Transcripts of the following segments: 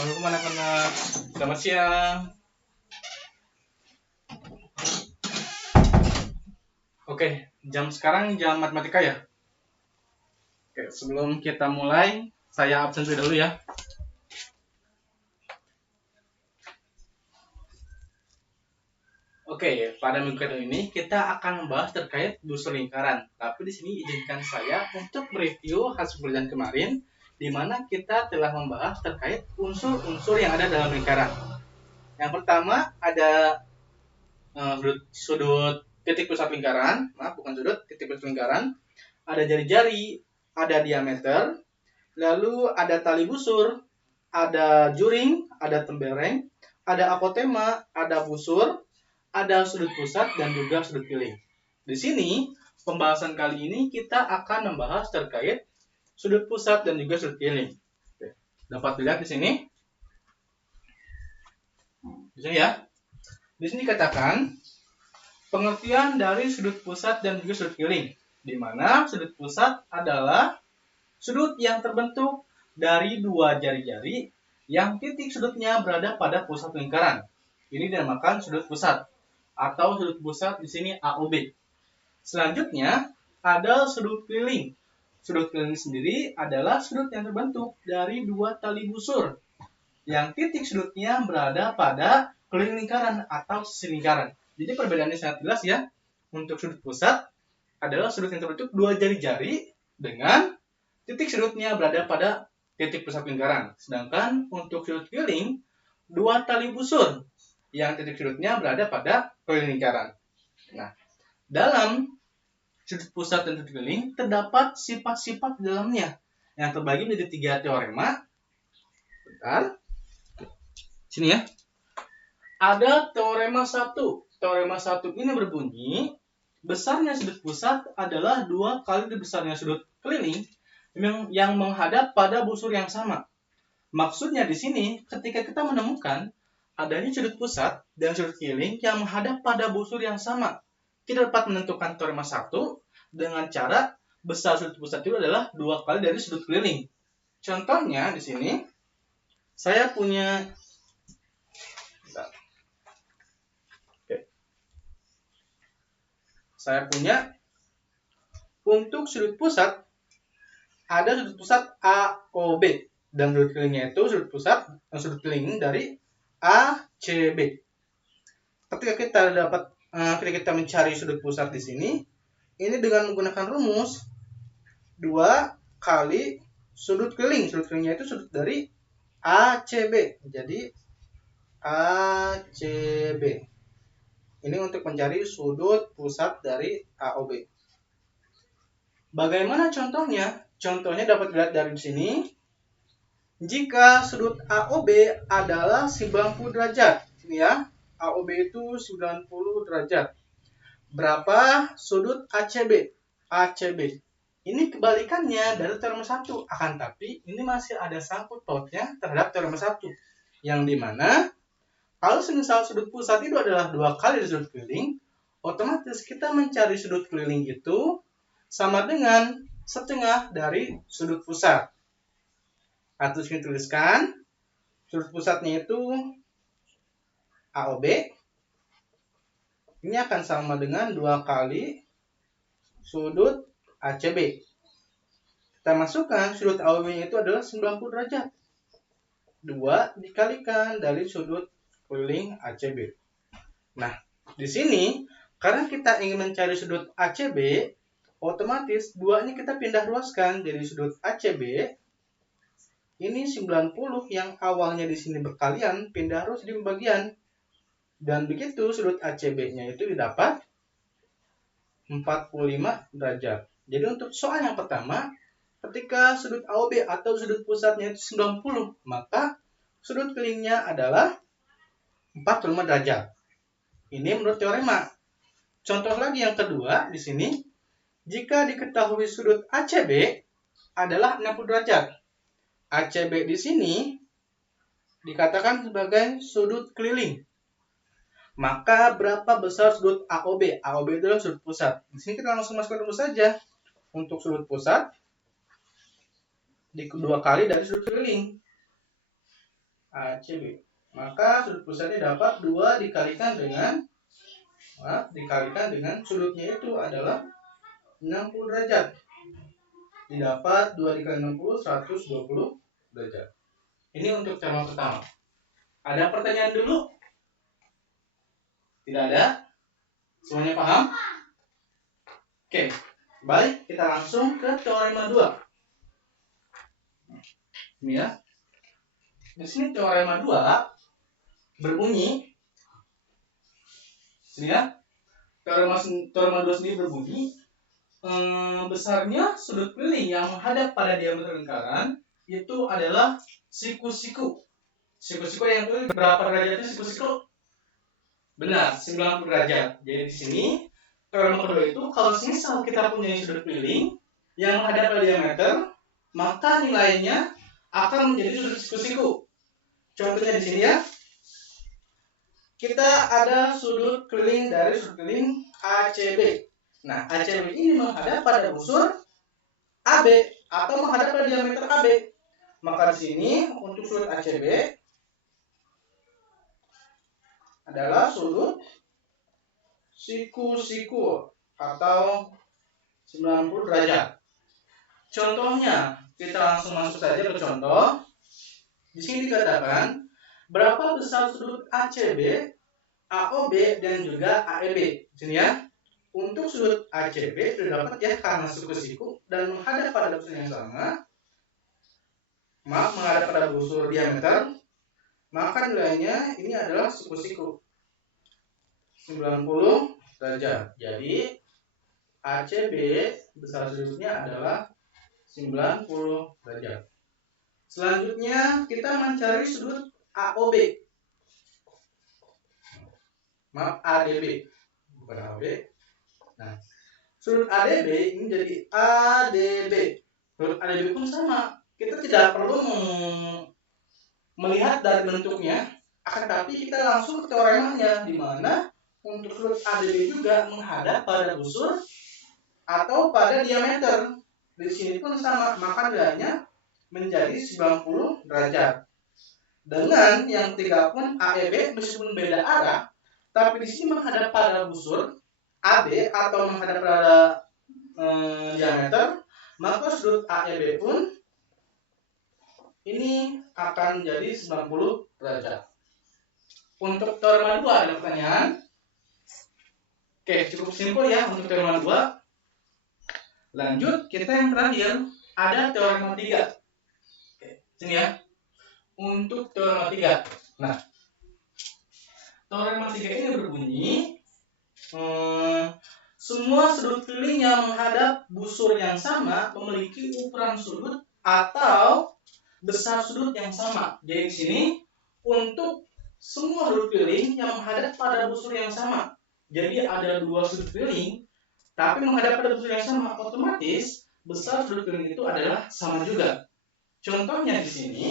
Assalamualaikum anak-anak. Selamat siang. Oke, sekarang jam matematika ya. Oke, sebelum kita mulai, saya absen dulu ya. Oke, pada minggu kali ini kita akan membahas terkait busur lingkaran. Tapi di sini izinkan saya untuk mereview hasil pelajaran kemarin, di mana kita telah membahas terkait unsur-unsur yang ada dalam lingkaran. Yang pertama ada sudut titik pusat lingkaran, titik pusat lingkaran, ada jari-jari, ada diameter, lalu ada tali busur, ada juring, ada tembereng, ada apotema, ada busur, ada sudut pusat dan juga sudut keliling. Di sini pembahasan kali ini kita akan membahas terkait sudut pusat dan juga sudut keliling. Dapat dilihat di sini. Di sini ya. Di sini katakan pengertian dari sudut pusat dan juga sudut keliling, di mana sudut pusat adalah sudut yang terbentuk dari dua jari-jari yang titik sudutnya berada pada pusat lingkaran. Ini dinamakan sudut pusat atau sudut pusat di sini AOB. Selanjutnya ada sudut keliling. Sudut keliling sendiri adalah sudut yang terbentuk dari dua tali busur yang titik sudutnya berada pada keliling lingkaran atau sisi lingkaran. Jadi perbedaannya sangat jelas ya. Untuk sudut pusat adalah sudut yang terbentuk dua jari-jari dengan titik sudutnya berada pada titik pusat lingkaran. Sedangkan untuk sudut keliling, dua tali busur yang titik sudutnya berada pada keliling lingkaran. Nah, dalam sudut pusat dan sudut keliling terdapat sifat-sifat di dalamnya yang terbagi menjadi 3 teorema. Bentar. Sini ya. Ada teorema 1. Teorema 1 ini berbunyi, besarnya sudut pusat adalah 2 kali besarnya sudut keliling yang menghadap pada busur yang sama. Maksudnya di sini, ketika kita menemukan adanya sudut pusat dan sudut keliling yang menghadap pada busur yang sama, kita dapat menentukan teorema 1 dengan cara besar sudut pusat itu adalah 2 kali dari sudut keliling. Contohnya di sini, saya punya untuk sudut pusat ada sudut pusat AOB dan sudut kelilingnya itu sudut keliling dari ACB. Ketika kita mencari sudut pusat di sini, ini dengan menggunakan rumus 2 kali sudut keliling. Sudut kelilingnya itu sudut dari ACB. Jadi ACB. Ini untuk mencari sudut pusat dari AOB. Bagaimana contohnya? Contohnya dapat dilihat dari sini. Jika sudut AOB adalah 90 derajat. Ini ya, AOB itu 90 derajat. Berapa sudut ACB? ACB. Ini kebalikannya dari teorema 1. Akan tapi ini masih ada sangkut pautnya terhadap teorema 1. Yang dimana kalau semisal sudut pusat itu adalah 2 kali sudut keliling, otomatis kita mencari sudut keliling itu sama dengan setengah dari sudut pusat. Atau sini tuliskan, sudut pusatnya itu AOB. Ini akan sama dengan 2 kali sudut ACB. Kita masukkan sudut AOB-nya itu adalah 90 derajat. 2 dikalikan dari sudut keliling ACB. Nah, di sini karena kita ingin mencari sudut ACB, otomatis 2 ini kita pindah luaskan dari sudut ACB. Ini 90 yang awalnya di sini berkalian pindah terus di pembagian. Dan begitu sudut ACB-nya itu didapat 45 derajat. Jadi untuk soal yang pertama, ketika sudut AOB atau sudut pusatnya itu 90, maka sudut kelilingnya adalah 45 derajat. Ini menurut teorema. Contoh lagi yang kedua di sini, jika diketahui sudut ACB adalah 60 derajat. ACB di sini dikatakan sebagai sudut keliling. Maka berapa besar sudut AOB? AOB adalah sudut pusat. Di sini kita langsung masukkan rumus saja. Untuk sudut pusat 2 kali dari sudut keliling. ACB. Maka sudut pusatnya dapat 2 dikalikan dengan sudutnya itu adalah 60 derajat. Didapat 2 dikali 60, 120 derajat. Ini untuk teorema pertama. Ada pertanyaan dulu? Tidak ada? Semuanya paham? Oke, baik, kita langsung ke teorema 2. Ini ya. Di sini teorema 2 berbunyi, sini ya. Teorema 2 sendiri berbunyi, besarnya sudut keliling yang menghadap pada diameter lingkaran itu adalah siku-siku. Siku-siku yang itu berapa derajatnya siku-siku? Benar, 90 derajat. Jadi di sini teorema kedua itu kalau misal kita punya sudut keliling yang menghadap pada diameter, maka nilainya akan menjadi sudut siku-siku. Contohnya di sini ya. Kita ada sudut keliling dari sudut keliling ACB. Nah, ACB ini menghadap pada busur AB atau menghadap pada diameter AB. Maka di sini untuk sudut ACB adalah sudut siku-siku atau 90 derajat. Contohnya, kita langsung masuk saja ke contoh. Di sini dikatakan berapa besar sudut ACB, AOB dan juga AEB. Di sini ya. Untuk sudut ACB sudah dapat ya karena siku-siku dan menghadap pada busur yang sama. Menghadap pada busur diameter, maka nilainya ini adalah siku-siku 90 derajat. Jadi ACB besar sudutnya adalah 90 derajat. Selanjutnya kita mencari sudut AOB. ADB. Bukan AOB. Nah, sudut ADB ini jadi ADB. Sudut ADB pun sama. Kita tidak perlu melihat dari bentuknya, akan tapi kita langsung ke teoremanya, di mana untuk sudut ADB juga menghadap pada busur atau pada diameter. Di sini pun sama, maka nilainya menjadi 90 derajat. Dengan yang tiga pun AEB meskipun beda arah, tapi di sini menghadap pada busur AB atau menghadap pada diameter, maka sudut AEB pun ini akan menjadi 90 derajat. Untuk teorema 2 ada pertanyaan? Oke, cukup simpel ya untuk teorema 2. Lanjut, kita yang terakhir ada teorema 3. Oke, sini ya. Untuk teorema 3. Nah, teorema 3 ini berbunyi semua sudut keliling yang menghadap busur yang sama memiliki ukuran sudut atau besar sudut yang sama. Jadi di sini untuk semua sudut keliling yang menghadap pada busur yang sama. Jadi ada 2 sudut keliling tapi menghadap pada busur yang sama, otomatis besar sudut keliling itu adalah sama juga. Contohnya di sini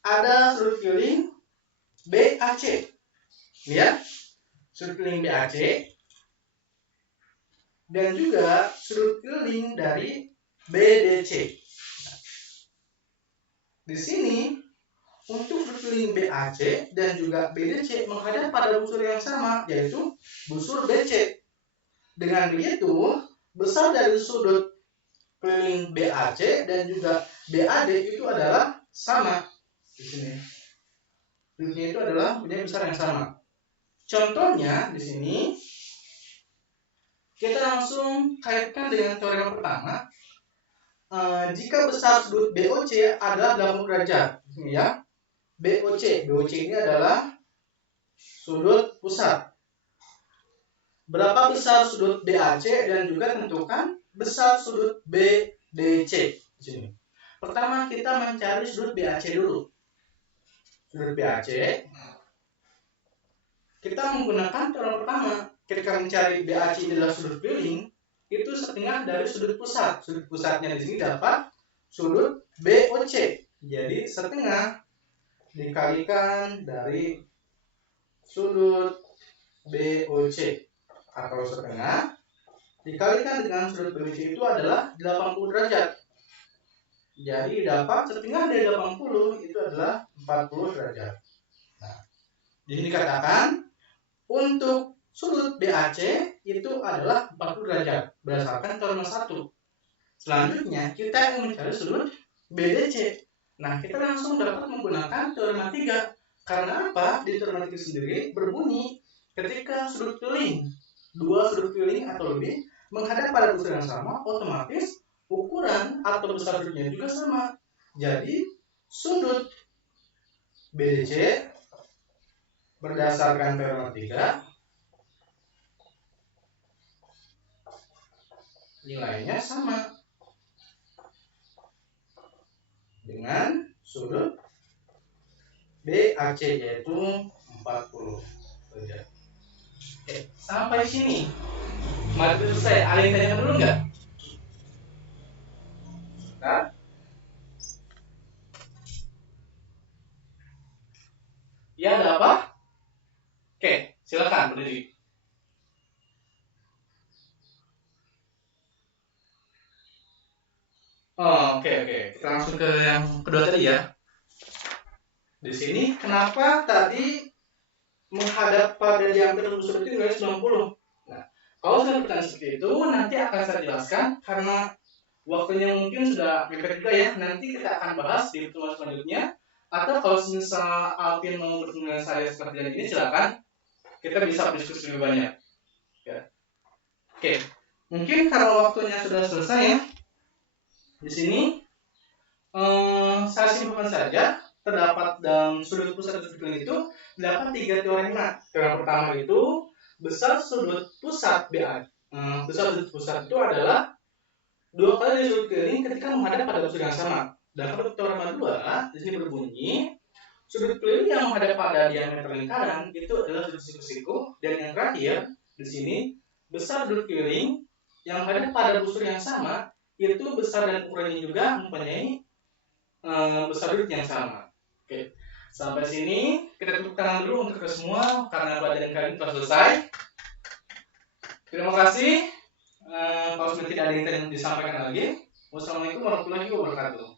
ada sudut keliling BAC. Ya, sudut keliling BAC dan juga sudut keliling dari BDC. Di sini untuk sudut keliling BAC dan juga BDC menghadap pada busur yang sama, yaitu busur BC. Dengan begitu, besar dari sudut keliling BAC dan juga BAD itu adalah sama. Di sini, sudutnya itu adalah punya besar yang sama. Contohnya di sini kita langsung kaitkan dengan teorema pertama. Jika besar sudut BOC adalah 80 derajat, ya. BOC ini adalah sudut pusat. Berapa besar sudut BAC dan juga tentukan besar sudut BDC. Di sini. Pertama kita mencari sudut BAC dulu. Sudut BAC kita menggunakan teorema pertama. Ketika mencari BAC adalah sudut keliling, itu setengah dari sudut pusat. Sudut pusatnya di sini dapat sudut BOC. Jadi setengah dikalikan dari sudut BOC atau setengah dikalikan dengan sudut BOC itu adalah 80 derajat. Jadi dapat setengah dari 80 itu adalah 40 derajat. Nah, di sini dikatakan untuk sudut BAC itu adalah 40 derajat berdasarkan teorema 1. Selanjutnya kita akan mencari sudut BDC. Nah, kita langsung dapat menggunakan teorema 3. Karena apa? Di teorema 3 sendiri berbunyi ketika sudut keliling, dua sudut keliling atau lebih menghadap pada busur yang sama, otomatis ukuran atau besar sudutnya juga sama. Jadi sudut BDC berdasarkan teorema 3 nilainya sama dengan sudut BAC yaitu 40 derajat. Oke, sampai sini materi selesai. Ada yang tanyakan dulu nggak? Nah, ya ada apa? Oke, silakan berdiri. Oke. Kita langsung ke yang kedua tadi ya. Di sini kenapa tadi menghadap pada diameter busur itu nilai 90? Nah, kalau saya pertanyaan seperti itu nanti akan saya jelaskan karena waktunya mungkin sudah mepet juga ya. Nanti kita akan bahas di pertemuan selanjutnya. Atau kalau misal Alvin mau bertemu dengan saya seperti ini, silakan. Kita bisa diskusi lebih banyak. Ya. Oke, mungkin karena waktunya sudah selesai ya. Di sini saya simpulkan saja. Terdapat dalam sudut pusat dan sudut keliling itu terdapat 3 teorema. Teorema pertama itu besar sudut pusat BA. Besar sudut pusat itu adalah 2 kali dari sudut keliling ketika menghadap pada busur yang sama. Dan pada teorema 2 di sini berbunyi sudut keliling yang menghadap pada diameter lingkaran itu adalah sudut siku-siku. Dan yang terakhir di sini besar sudut keliling yang menghadap pada busur yang sama itu besar dan ukurannya juga mempunyai besar sudut yang sama. Oke, sampai sini kita tepuk tangan dulu untuk kita semua karena pelajaran kali ini telah selesai. Terima kasih. Kalau sudah tidak ada yang disampaikan lagi, wassalamualaikum warahmatullahi wabarakatuh.